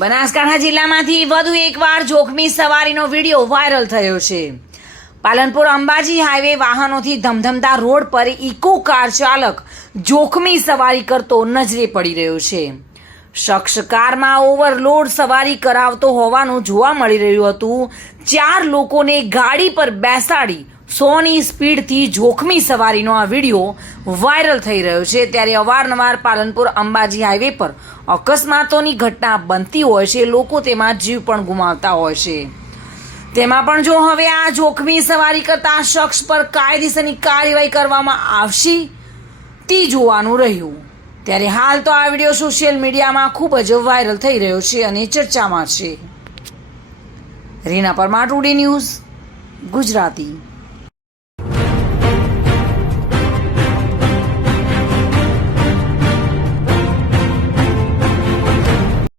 બનાસકાંઠા જિલ્લામાંથી વધુ એકવાર જોખમી સવારીનો વિડીયો વાયરલ થયો છે। પાલનપુર અંબાજી હાઈવે વાહનોથી ધમધમતા રોડ પર ઇકો કાર ચાલક જોખમી સવારી કરતો નજરે પડી રહ્યો છે। શખ્સ કારમાં ઓવરલોડ સવારી કરાવતો હોવાનું જોવા મળી રહ્યું હતું। 4 લોકોને ગાડી પર બેસાડી 100ની સ્પીડથી જોખમી સવારીનો આ વિડીયો વાયરલ થઈ રહ્યો છે। ત્યારે અવારનવાર પાલનપુર અંબાજી હાઈવે પર અકસ્માતોની ઘટના બનતી હોય છે, લોકો તેમાં જીવ પણ ગુમાવતા હોય છે। તેમાં પણ જો હવે આ જોખમી સવારી કરતા શખ્સ પર કાયદેસરની કાર્યવાહી કરવામાં આવશે તે જોવાનું રહ્યું। ત્યારે હાલ તો આ વિડીયો સોશિયલ મીડિયામાં ખૂબ જ વાયરલ થઈ રહ્યો છે અને ચર્ચામાં છે। Reena Parmar, today news, Gujarati.